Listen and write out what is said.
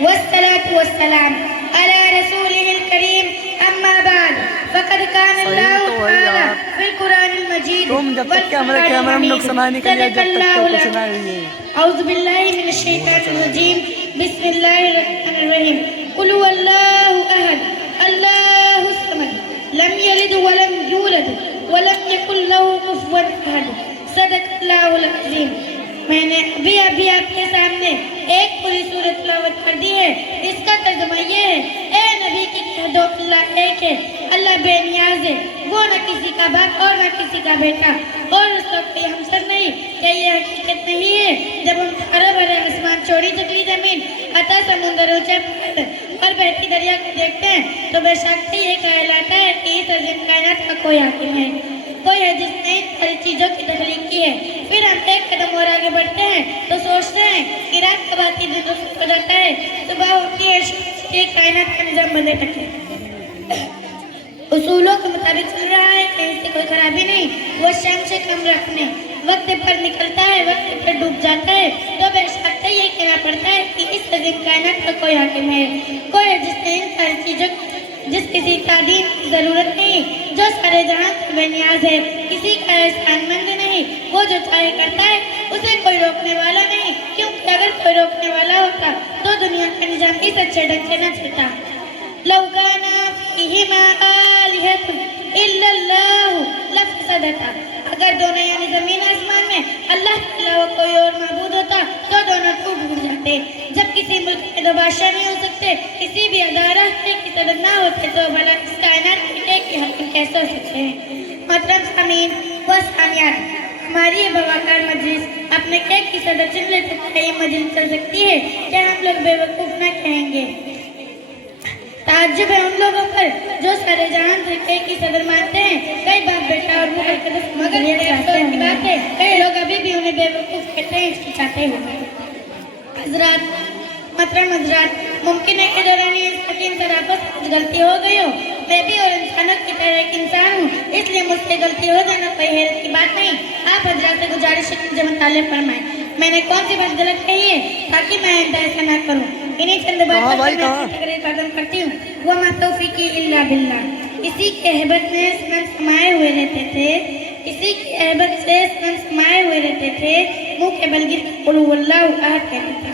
والصلاة والسلام على رسوله الكريم أما بعد فقد كان الله تعالى في القرآن المجيد والفرقان الحميد صدق الله العظيم. أعوذ بالله من الشيطان الرجيم. بسم الله الرحمن الرحيم. قل هو الله أحد الله الصمد لم يلد ولم يولد ولم يكن له كفوا أحد. صدق اللہ العظیم. میں نے ابھی آپ کے سامنے ایک پوری سورت تلاوت کر دی ہے. اس کا ترجمہ یہ ہے: اے نبی کی کہہ دو اللہ ایک ہے، اللہ بے نیاز ہے، وہ نہ کسی کا باپ اور نہ کسی کا بیٹا، اور اس کا کوئی ہمسر نہیں. کہ یہ حقیقت نہیں ہے جب ہم ارب آسمان، چوڑی چکلی زمین، عطا سمندر، اونچے پہاڑ اور بہتی دریا کو دیکھتے ہیں تو بے شک یہ خیال آتا ہے کہ اس عظیم کائنات کا کوئی حاکم ہے، کوئی ہے جس نے ان ساری چیزوں کی تخلیق کی ہے. پھر ہم ایک قدم اور آگے بڑھتے ہیں تو سوچتے ہیں کہ رات کب آتی ہے، دن ہو جاتا ہے، صبح ہوتی ہے، یہ کائنات کا نظام بدلے تک ہے. اصولوں کے مطابق چل رہا ہے، کہیں سے کوئی خرابی نہیں. وہ شام سے کم رکھنے، وقت پر نکلتا ہے، وقت پر ڈوب جاتا ہے. تو بے شک یہ کہنا پڑتا ہے کہ اس عظیم کائنات کا کوئی حاکم ہے، کوئی ہے جس نے ان ساری چیزوں جس کسی تعدیم کی ضرورت نہیں، جو سارے جہاں سے بے نیاز ہے، کسی کا احسان مند نہیں، وہ جو چاہے کرتا ہے، اسے کوئی روکنے والا نہیں. کیونکہ اگر کوئی روکنے والا ہوتا تو دنیا کا نظام اس اچھے ڈھنگ سے نہ چلتا. لَوْ كَانَ فِيهِمَا آلِهَةٌ إِلَّا اللَّهُ لَفَسَدَتَا. اگر دونوں یعنی زمین آسمان میں اللہ کے علاوہ کوئی اور معبود ہوتا تو دونوں ٹوٹ جاتے. جب کسی ملک میں دو بادشاہ نہیں ہو سکتے، کسی بھی ادارہ کی صدر نہ ہوتے، تو بھلا اس کائنات کے ایک ہی حاکم کیسے ہو سکتے ہیں؟ محترم سامعین و سامعات، ہماری یہ بواقار مجلس اپنے ایک کی صدر چن لے تو کیا یہ مجلس چل سکتی ہے؟ کیا ہم لوگ بے وقوف نہ کہیں گے؟ تعجب ہے ان لوگوں پر جو سارے جہان سے ایک کی صدر مانتے ہیں. کئی باپ بیٹا اور وہ مگر یہ افسوس کی بات ہے کئی لوگ ابھی بھی انہیں بے وقوف کہتے ہیں، ہچکچاتے ہوئے. حضرات، محترم حضرات، ممکن ہے کہ دورانی اس حکیم طرافت کچھ غلطی ہو گئی ہو. میں بھی اور انسانوں کی طرح ایک انسان ہوں، اس لیے مجھ سے غلطی ہو جانا کوئی حیرت کی بات نہیں. آپ حضرات سے گزارش ہے کہ مجھے مطالعہ فرمائیں میں نے کون سی بات غلط کہی ہے تاکہ میں آئندہ ایسا نہ کروں. انہیں چند باتوں پر میں اپنی تقریر ختم کرتی ہوں. وَمَا تَوْفِيقِي إِلَّا بِاللَّهِ. اسی کے احبت میں سمن سمائے ہوئے رہتے تھے، اسی کی احبت سے سمن سمائے ہوئے رہتے تھے، منہ کے بلگر قُلْ هُوَ اللَّهُ أَحَدٌ کہتے تھے.